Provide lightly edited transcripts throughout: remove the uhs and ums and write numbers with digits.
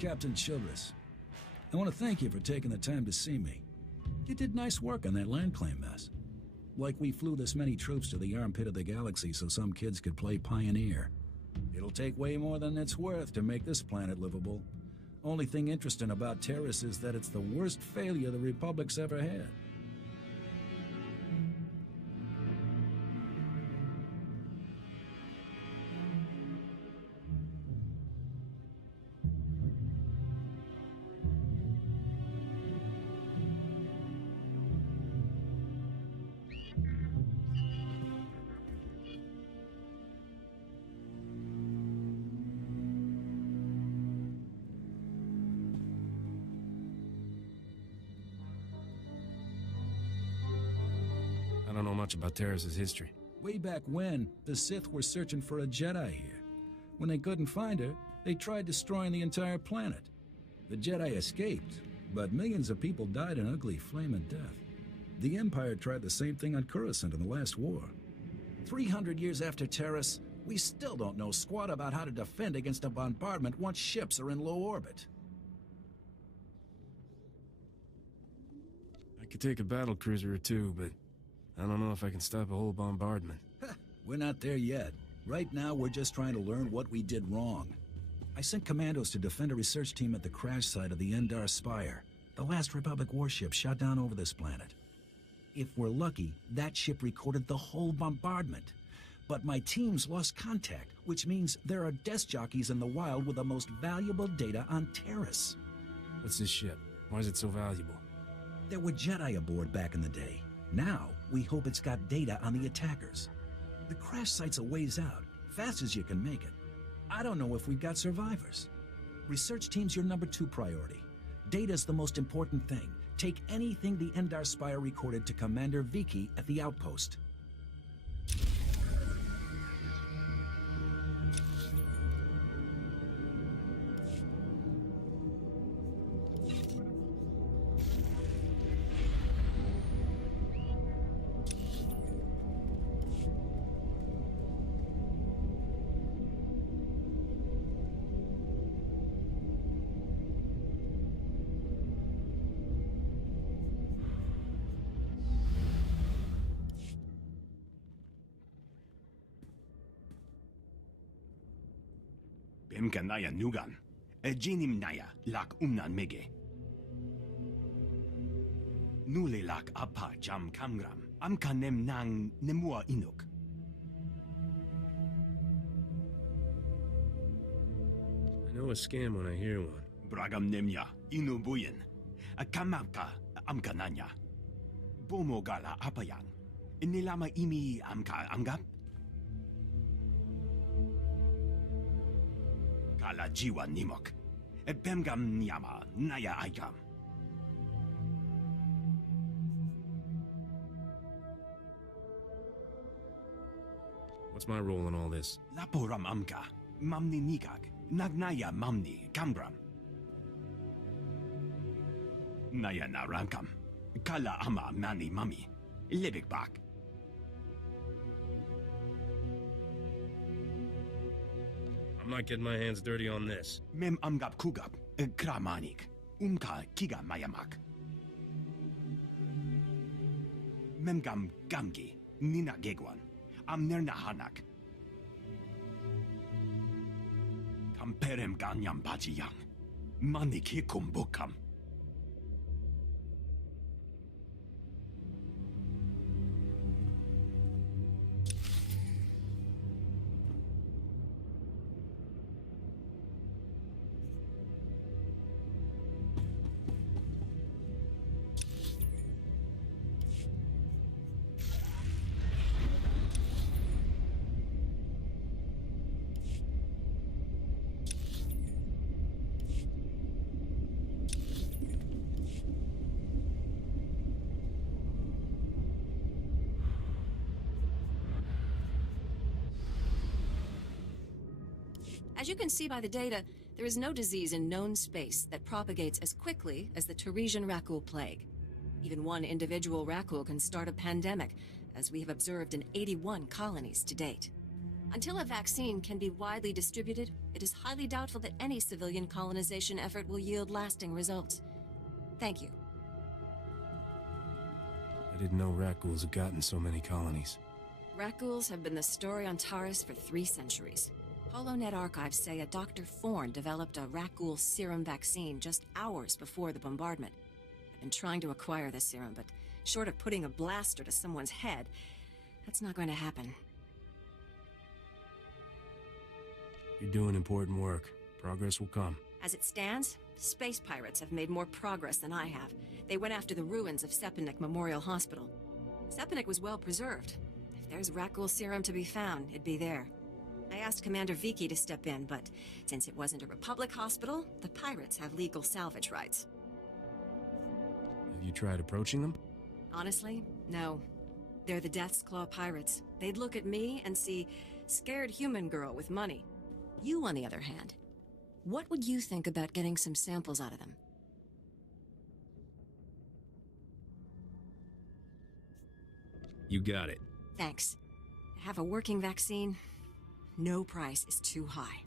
Captain Childress. I want to thank you for taking the time to see me. You did nice work on that land claim mess. Like we flew this many troops to the armpit of the galaxy so some kids could play Pioneer. It'll take way more than it's worth to make this planet livable. Only thing interesting about Terrace is that it's the worst failure the Republic's ever had. I don't know much about Terrace's history. Way back when, the Sith were searching for a Jedi here. When they couldn't find her, they tried destroying the entire planet. The Jedi escaped, but millions of people died an ugly flaming death. The Empire tried the same thing on Coruscant in the last war. 300 years after Terrace, we still don't know squat about how to defend against a bombardment once ships are in low orbit. I could take a battle cruiser or two, but I don't know if I can stop a whole bombardment. We're not there yet. Right now, we're just trying to learn what we did wrong. I sent commandos to defend a research team at the crash site of the Endar Spire, the last Republic warship shot down over this planet. If we're lucky, that ship recorded the whole bombardment. But my teams lost contact, which means there are desk jockeys in the wild with the most valuable data on Terrace. What's this ship? Why is it so valuable? There were Jedi aboard back in the day. Now, we hope it's got data on the attackers. The crash site's a ways out, fast as you can make it. I don't know if we've got survivors. Research team's your #2 priority. Data's the most important thing. Take anything the Endar Spire recorded to Commander Viki at the outpost. Bimkanaya nugan, ejinim naya lak umnan mege. Nule lak apa jam kamgram, amkanem nang nemua inuk. I know a scam when I hear one. Bragam nemya inubuyen, akamapka amkananya. Bomo gala apayang, inilama imi amka anggap. Kala jiwa nimok, bemgam nyama naya aikam. What's my role in all this? Laporam amka, mamni nikak, nagnaya mamni kambram. Naya narankam, kala ama mani mami, libik bak. I'm not getting my hands dirty on this. Mem amgap kugap, kramanik, kiga mayamak. Memgam gamgi, nina gegwan, amnerna hanak. Kamperem ganyam bajiyang, manik hikum bukam. As you can see by the data, there is no disease in known space that propagates as quickly as the Teresian Rakul plague. Even one individual Rakul can start a pandemic, as we have observed in 81 colonies to date. Until a vaccine can be widely distributed, it is highly doubtful that any civilian colonization effort will yield lasting results. Thank you. I didn't know Rakghouls had gotten so many colonies. Rakghouls have been the story on Taris for 3 centuries. HoloNet archives say a Dr. Thorne developed a Rakghoul serum vaccine just hours before the bombardment. I've been trying to acquire the serum, but short of putting a blaster to someone's head, that's not going to happen. You're doing important work. Progress will come. As it stands, space pirates have made more progress than I have. They went after the ruins of Sepinik Memorial Hospital. Sepinik was well preserved. If there's Rakghoul serum to be found, it'd be there. I asked Commander Viki to step in, but since it wasn't a Republic hospital, the pirates have legal salvage rights. Have you tried approaching them? Honestly, no. They're the Death's Claw pirates. They'd look at me and see scared human girl with money. You, on the other hand, what would you think about getting some samples out of them? You got it. Thanks. Have a working vaccine? No price is too high.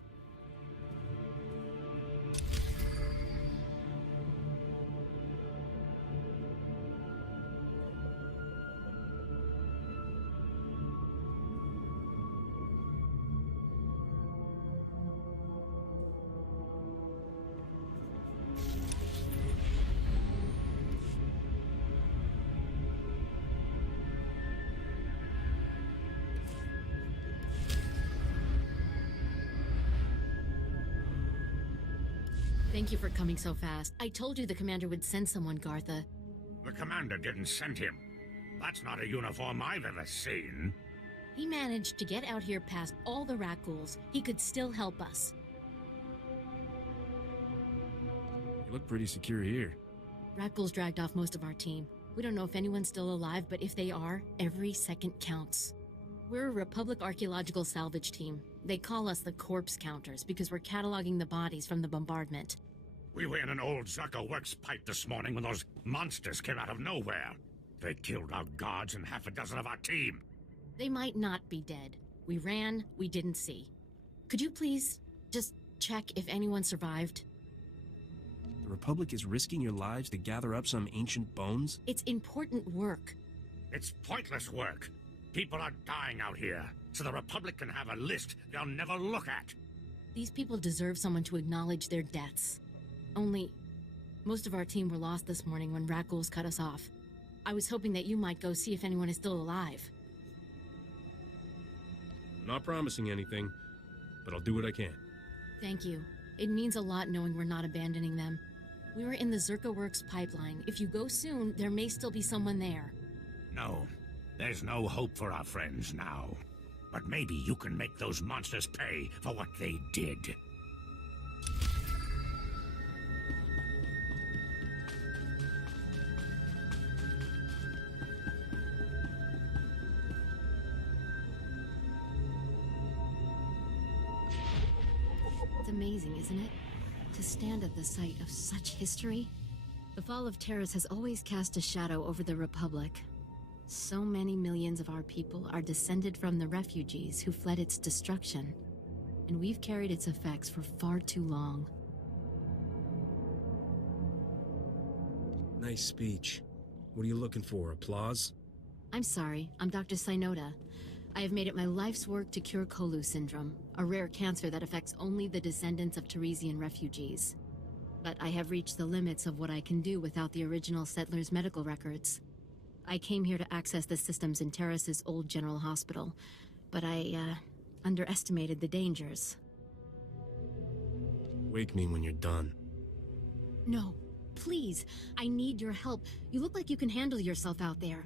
Thank you for coming so fast. I told you the commander would send someone, Gartha. The commander didn't send him. That's not a uniform I've ever seen. He managed to get out here past all the Rakghouls. He could still help us. You look pretty secure here. Rakghouls dragged off most of our team. We don't know if anyone's still alive, but if they are, every second counts. We're a Republic Archaeological Salvage Team. They call us the Corpse Counters because we're cataloging the bodies from the bombardment. We were in an old Zerka works pipe this morning when those monsters came out of nowhere. They killed our guards and half a dozen of our team. They might not be dead. We ran, we didn't see. Could you please just check if anyone survived? The Republic is risking your lives to gather up some ancient bones? It's important work. It's pointless work. People are dying out here, so the Republic can have a list they'll never look at. These people deserve someone to acknowledge their deaths. Only, most of our team were lost this morning when Rakghouls cut us off. I was hoping that you might go see if anyone is still alive. I'm not promising anything, but I'll do what I can. Thank you. It means a lot knowing we're not abandoning them. We were in the Zerka Works pipeline. If you go soon, there may still be someone there. No, there's no hope for our friends now. But maybe you can make those monsters pay for what they did. It's amazing, isn't it? To stand at the site of such history. The fall of Taris has always cast a shadow over the Republic. So many millions of our people are descended from the refugees who fled its destruction, and we've carried its effects for far too long. Nice speech. What are you looking for, applause? I'm sorry, I'm Dr. Synoda. I have made it my life's work to cure Kolu syndrome, a rare cancer that affects only the descendants of Tarisian refugees. But I have reached the limits of what I can do without the original settlers' medical records. I came here to access the systems in Taris's old general hospital, but I, underestimated the dangers. Wake me when you're done. No, please, I need your help. You look like you can handle yourself out there.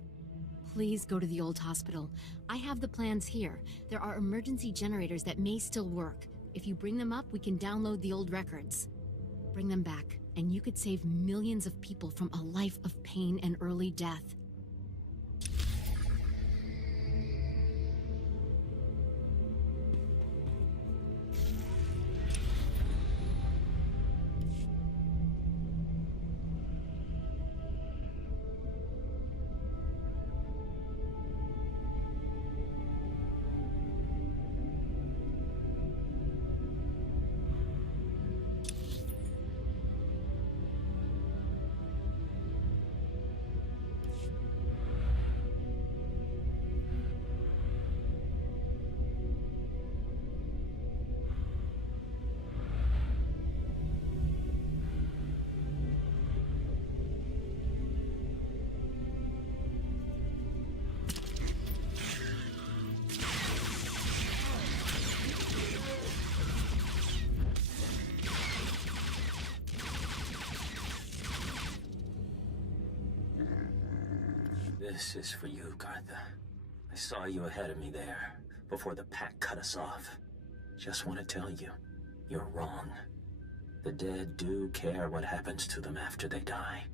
Please go to the old hospital. I have the plans here. There are emergency generators that may still work. If you bring them up, we can download the old records. Bring them back, and you could save millions of people from a life of pain and early death. This is for you, Gartha. I saw you ahead of me there, before the pack cut us off. Just want to tell you, you're wrong. The dead do care what happens to them after they die.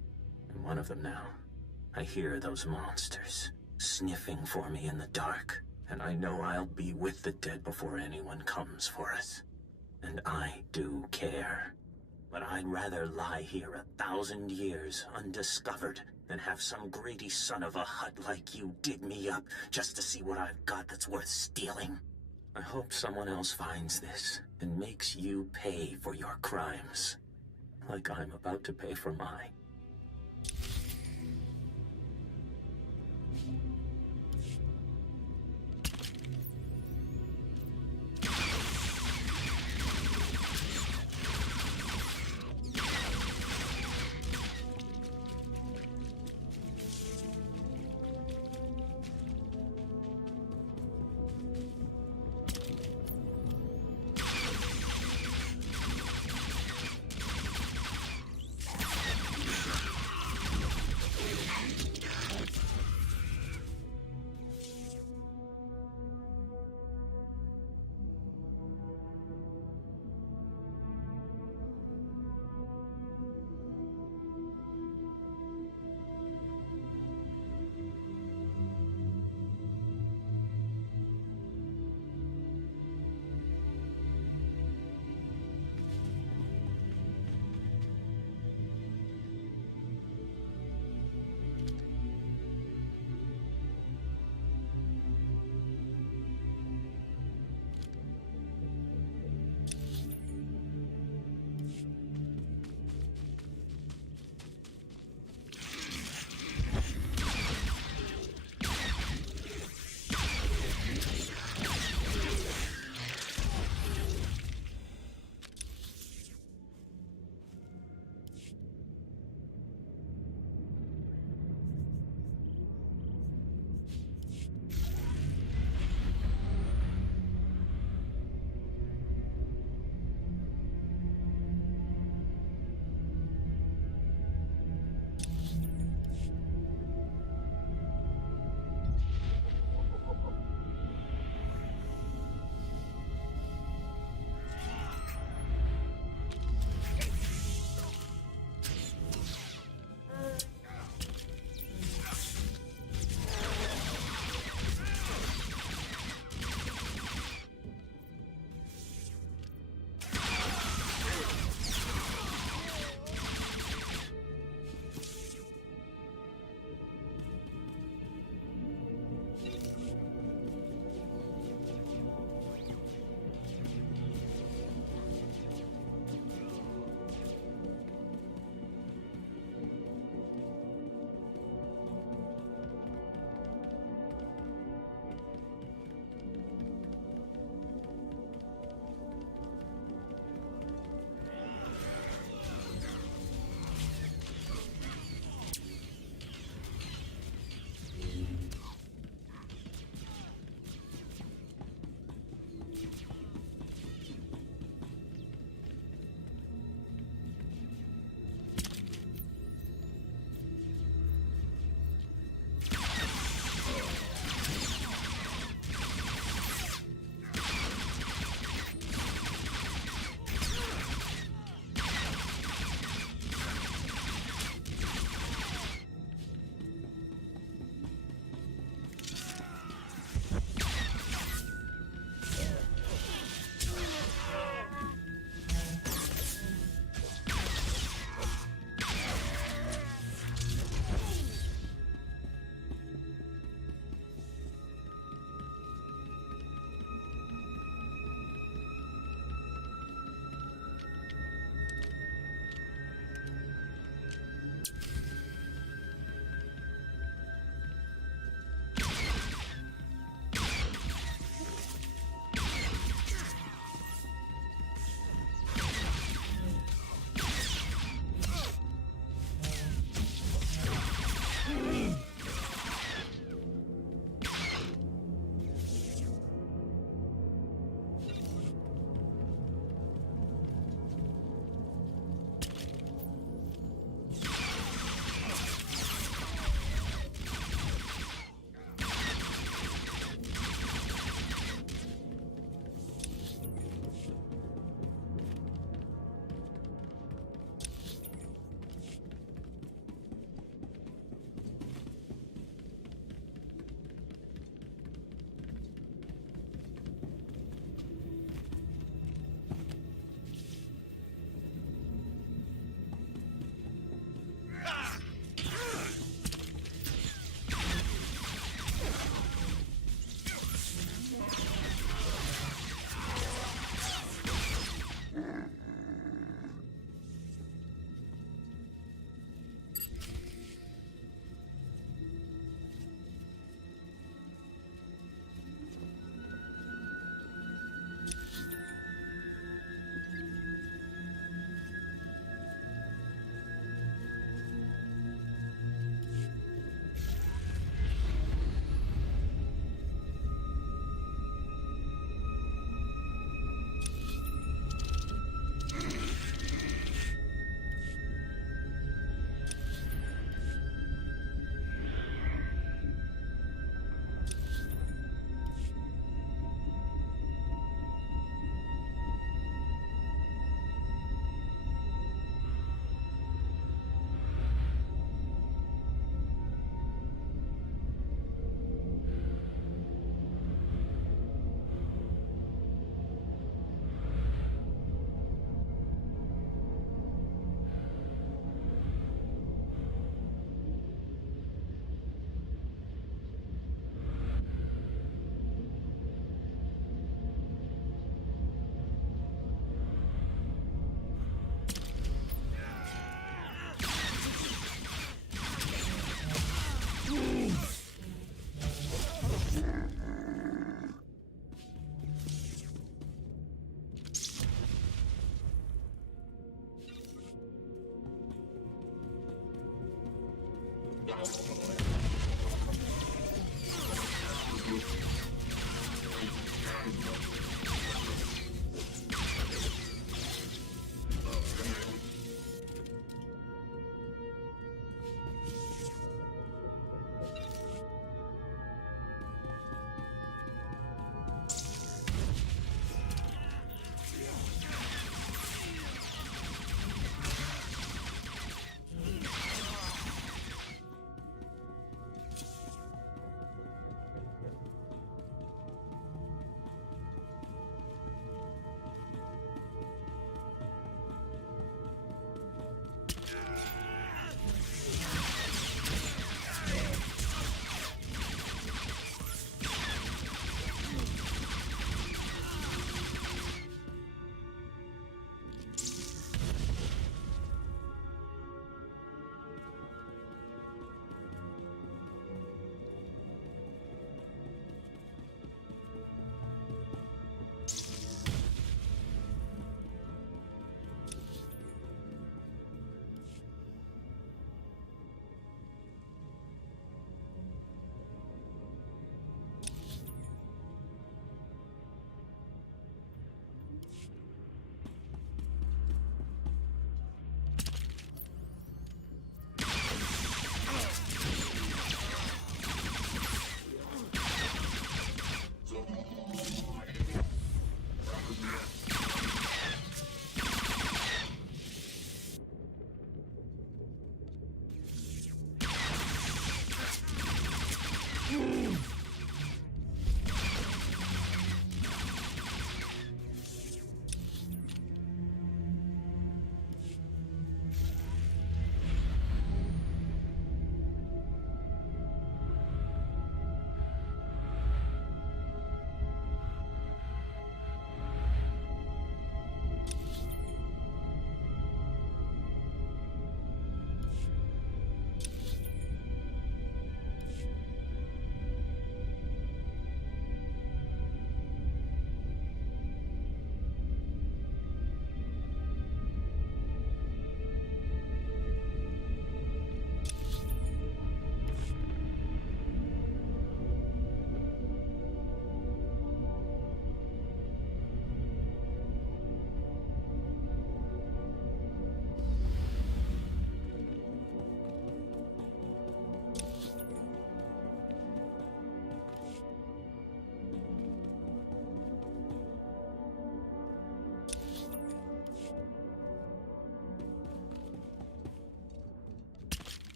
I'm one of them now. I hear those monsters sniffing for me in the dark, and I know I'll be with the dead before anyone comes for us. And I do care. But I'd rather lie here 1,000 years undiscovered than have some greedy son of a Hutt like you dig me up just to see what I've got that's worth stealing. I hope someone else finds this and makes you pay for your crimes, like I'm about to pay for mine.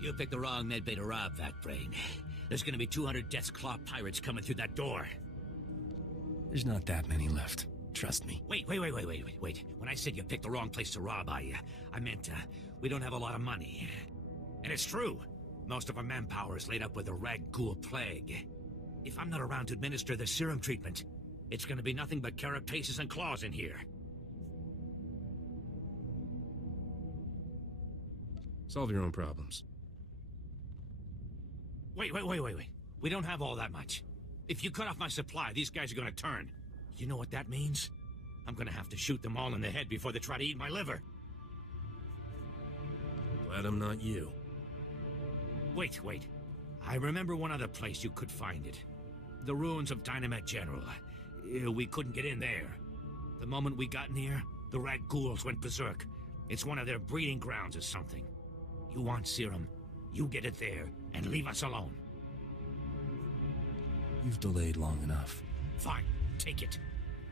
You picked the wrong medbay to rob, Vac-Brain. There's gonna be 200 Death's Claw pirates coming through that door. There's not that many left. Trust me. Wait. When I said you picked the wrong place to rob, I meant, we don't have a lot of money. And it's true. Most of our manpower is laid up with the Rag-Ghoul plague. If I'm not around to administer the serum treatment, it's gonna be nothing but carapaces and claws in here. Solve your own problems. Wait. We don't have all that much. If you cut off my supply, these guys are gonna turn. You know what that means? I'm gonna have to shoot them all in the head before they try to eat my liver. Glad I'm not you. Wait. I remember one other place you could find it. The ruins of Dynamet General. We couldn't get in there. The moment we got near, the Rag-Ghouls went berserk. It's one of their breeding grounds or something. You want serum, you get it there, and leave us alone. You've delayed long enough. Fine, take it.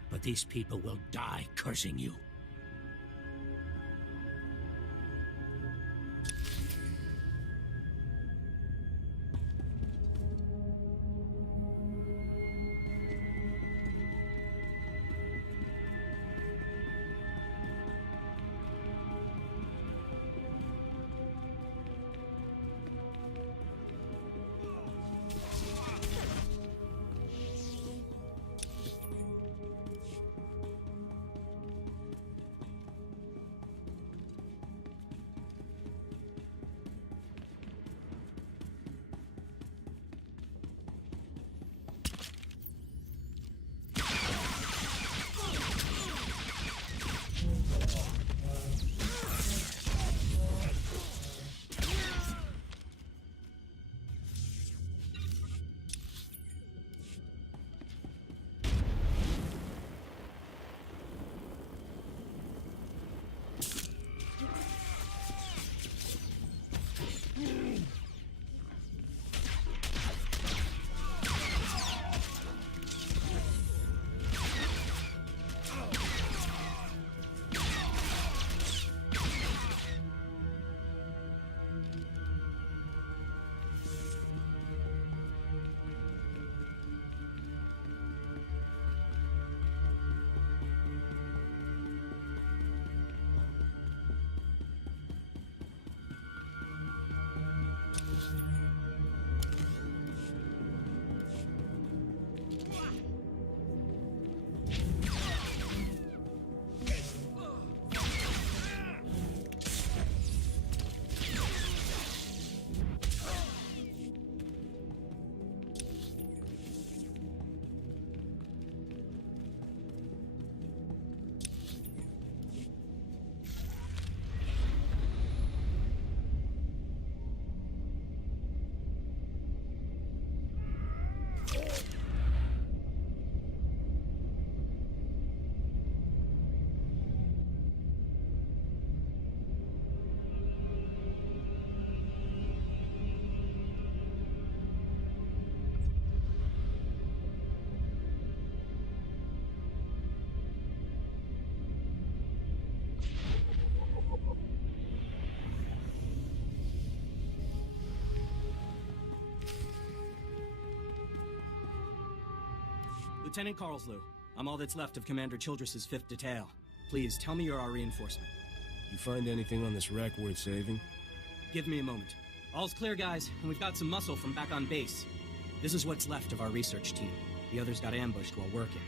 But these people will die cursing you. Lieutenant Carlslow, I'm all that's left of Commander Childress's 5th Detail. Please, tell me you're our reinforcement. You find anything on this wreck worth saving? Give me a moment. All's clear, guys, and we've got some muscle from back on base. This is what's left of our research team. The others got ambushed while working.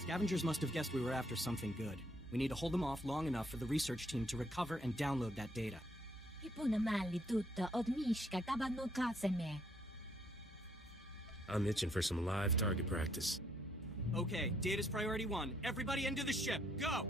Scavengers must have guessed we were after something good. We need to hold them off long enough for the research team to recover and download that data. I'm itching for some live target practice. Okay, data's priority 1. Everybody into the ship, go!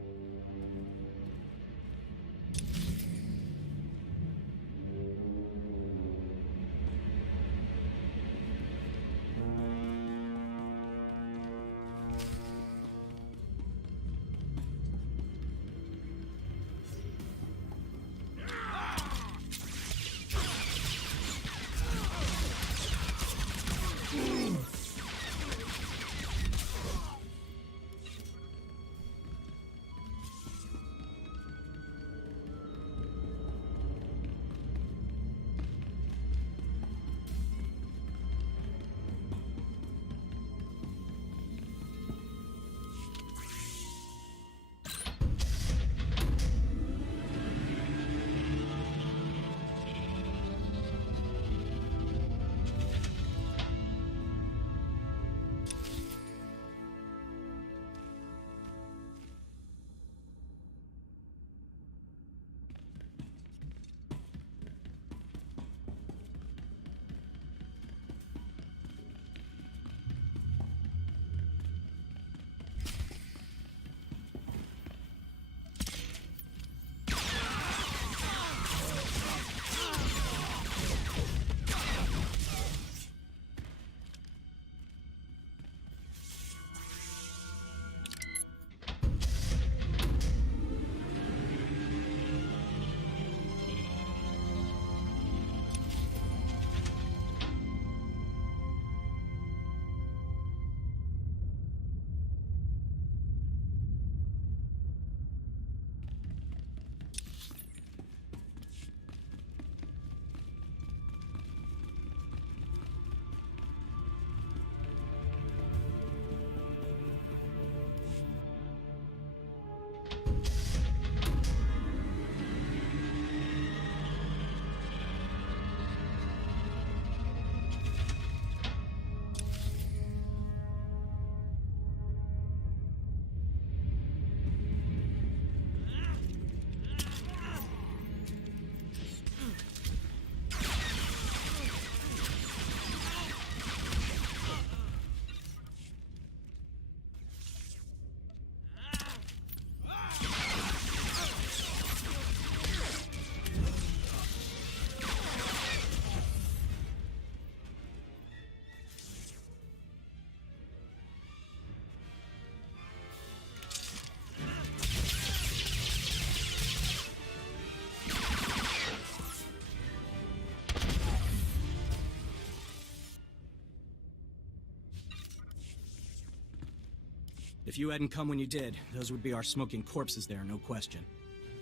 If you hadn't come when you did, those would be our smoking corpses there, no question.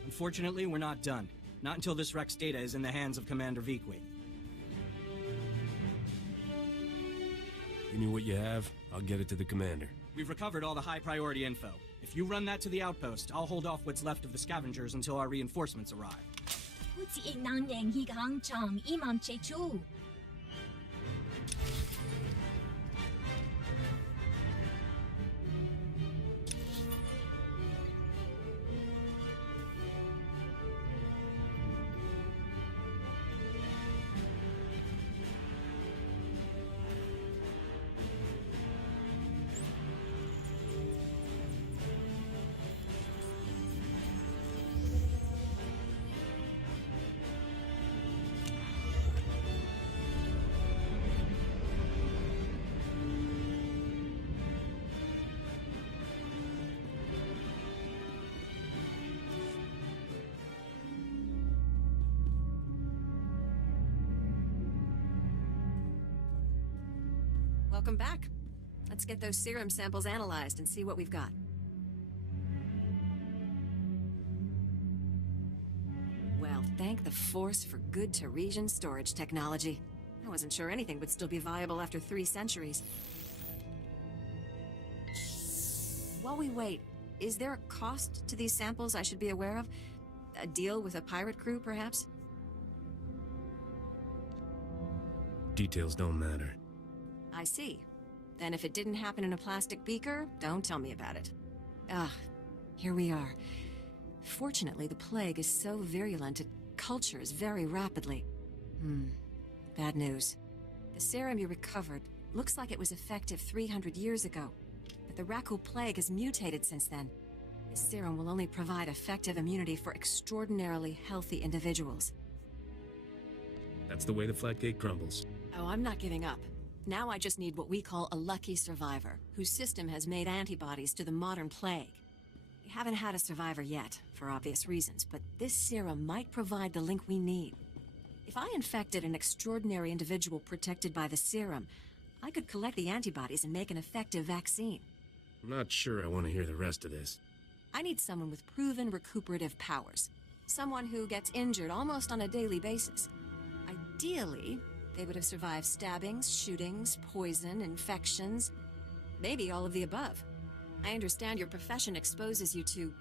Unfortunately, we're not done. Not until this Rex data is in the hands of Commander Veequi. Give me what you have, I'll get it to the commander. We've recovered all the high-priority info. If you run that to the outpost, I'll hold off what's left of the scavengers until our reinforcements arrive. 好似亦能贏佢行場，伊望最初。Welcome back. Let's get those serum samples analyzed and see what we've got. Well, thank the Force for good Teresian storage technology. I wasn't sure anything would still be viable after 3 centuries. While we wait, is there a cost to these samples I should be aware of? A deal with a pirate crew, perhaps? Details don't matter. I see. Then if it didn't happen in a plastic beaker, don't tell me about it. Here we are. Fortunately, the plague is so virulent it cultures very rapidly. Bad news. The serum you recovered looks like it was effective 300 years ago, but the Rakul plague has mutated since then. This serum will only provide effective immunity for extraordinarily healthy individuals. That's the way the Flatgate crumbles. Oh, I'm not giving up. Now I just need what we call a lucky survivor, whose system has made antibodies to the modern plague. We haven't had a survivor yet, for obvious reasons, but this serum might provide the link we need. If I infected an extraordinary individual protected by the serum, I could collect the antibodies and make an effective vaccine. I'm not sure I want to hear the rest of this. I need someone with proven recuperative powers. Someone who gets injured almost on a daily basis. Ideally, they would have survived stabbings, shootings, poison, infections, maybe all of the above. I understand your profession exposes you to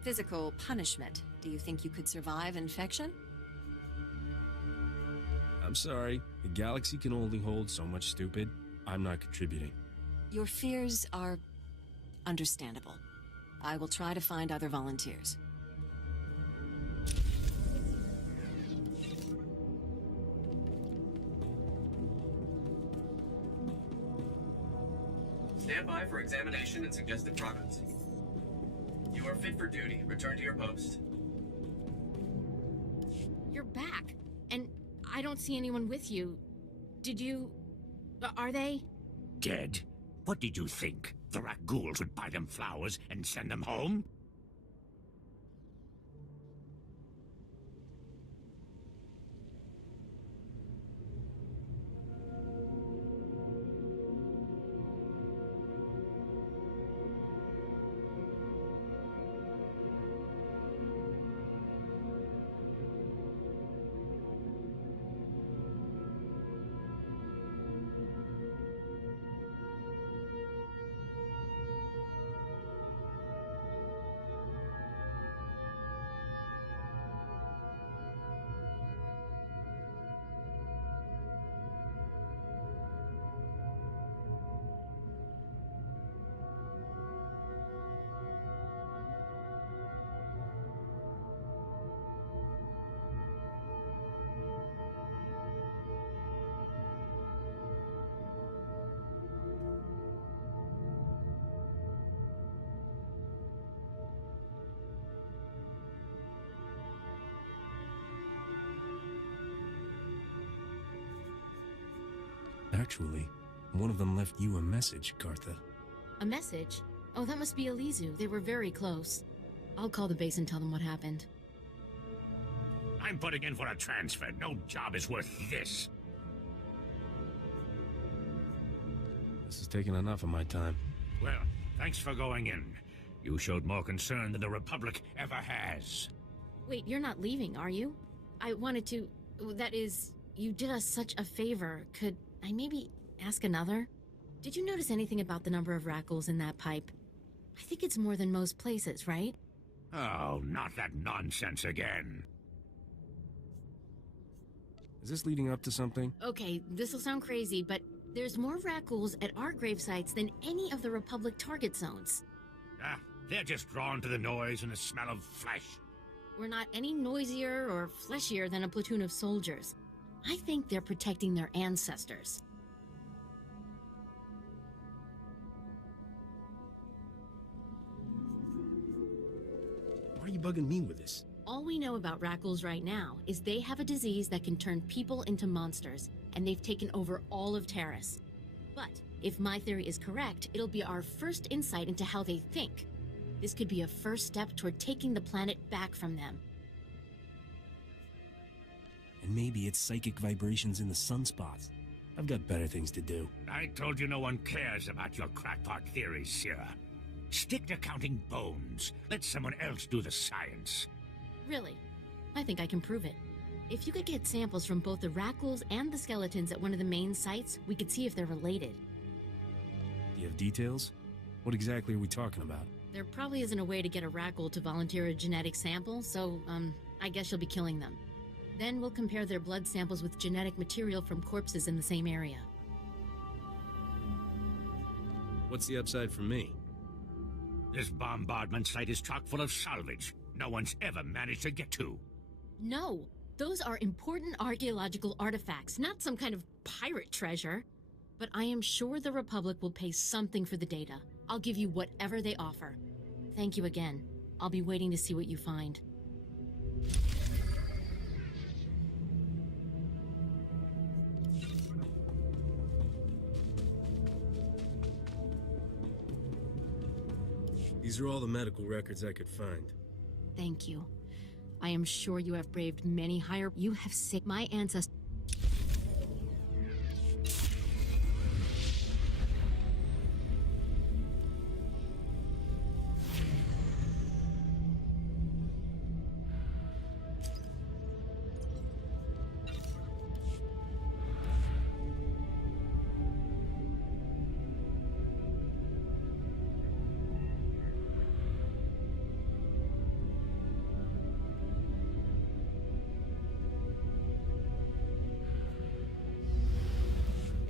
physical punishment. Do you think you could survive infection? I'm sorry. The galaxy can only hold so much stupid. I'm not contributing. Your fears are understandable. I will try to find other volunteers. Stand by for examination and suggested progress. You are fit for duty. Return to your post. You're back, and I don't see anyone with you. Did you... are they? Dead? What did you think? The Rakghouls would buy them flowers and send them home? Actually, one of them left you a message, Cartha. A message? Oh, that must be Elizu. They were very close. I'll call the base and tell them what happened. I'm putting in for a transfer. No job is worth this. This is taking enough of my time. Well, Thanks for going in. You showed more concern than the Republic ever has. Wait, you're not leaving, are you? I wanted to... That is, you did us such a favor. Could I maybe ask another? Did you notice anything about the number of Rackles in that pipe? I think it's more than most places, right? Oh, not that nonsense again. Is this leading up to something? Okay, this'll sound crazy, but there's more Rackles at our grave sites than any of the Republic target zones. Ah, they're just drawn to the noise and the smell of flesh. We're not any noisier or fleshier than a platoon of soldiers. I think they're protecting their ancestors. Why are you bugging me with this? All we know about Rackles right now is they have a disease that can turn people into monsters, and they've taken over all of Taris. But if my theory is correct, it'll be our first insight into how they think. This could be a first step toward taking the planet back from them. And maybe it's psychic vibrations in the sunspots. I've got better things to do. I told you no one cares about your crackpot theories, Sierra. Stick to counting bones. Let someone else do the science. Really? I think I can prove it. If you could get samples from both the Rackles and the skeletons at one of the main sites, we could see if they're related. Do you have details? What exactly are we talking about? There probably isn't a way to get a Rackle to volunteer a genetic sample, so, I guess you'll be killing them. Then we'll compare their blood samples with genetic material from corpses in the same area. What's the upside for me? This bombardment site is chock full of salvage no one's ever managed to get to. No! Those are important archaeological artifacts, not some kind of pirate treasure. But I am sure the Republic will pay something for the data. I'll give you whatever they offer. Thank you again. I'll be waiting to see what you find. These are all the medical records I could find. Thank you. I am sure you have braved many higher... You have saved my ancestors...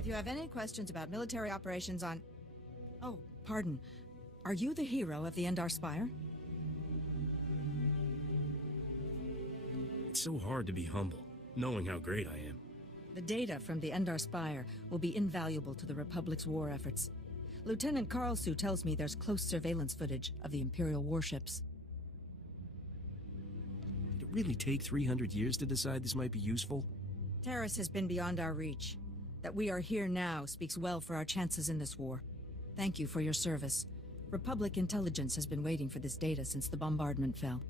If you have any questions about military operations on... Oh, pardon. Are you the hero of the Endar Spire? It's so hard to be humble, knowing how great I am. The data from the Endar Spire will be invaluable to the Republic's war efforts. Lieutenant Karlsue tells me there's close surveillance footage of the Imperial warships. Did it really take 300 years to decide this might be useful? Taris has been beyond our reach. That we are here now speaks well for our chances in this war. Thank you for your service. Republic intelligence has been waiting for this data since the bombardment fell.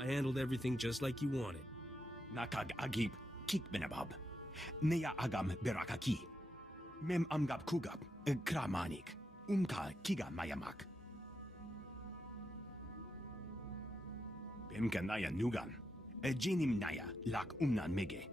I handled everything just like you wanted. Nakag agib kik benabab. Neya agam berakaki. Mem amgab kugab kramanik. Umka kiga mayamak. Bemka naya nugan. Jinim naya lak umnan mege.